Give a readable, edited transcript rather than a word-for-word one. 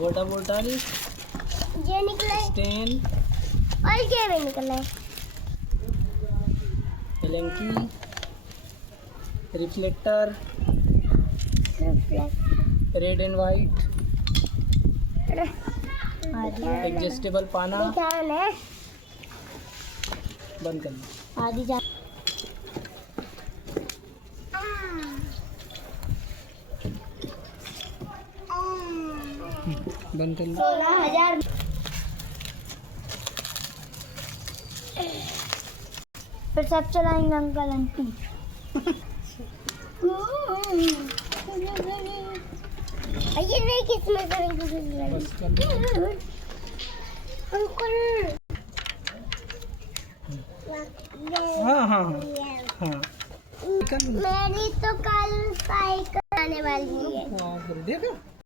Water बोतल, ये निकला है स्टैंड, और ये भी निकला है। Allen key, reflector, red and white, adjustable पाना। ध्यान है बंद करना। आदि जा बंद करना। 16,000 फिर सब चलाएंगे अंकल आंटी। ये नहीं किसमें बस कर दो। अंकल हाँ हाँ हाँ हाँ। मेरी तो कल साइकिल आने वाली है। देखा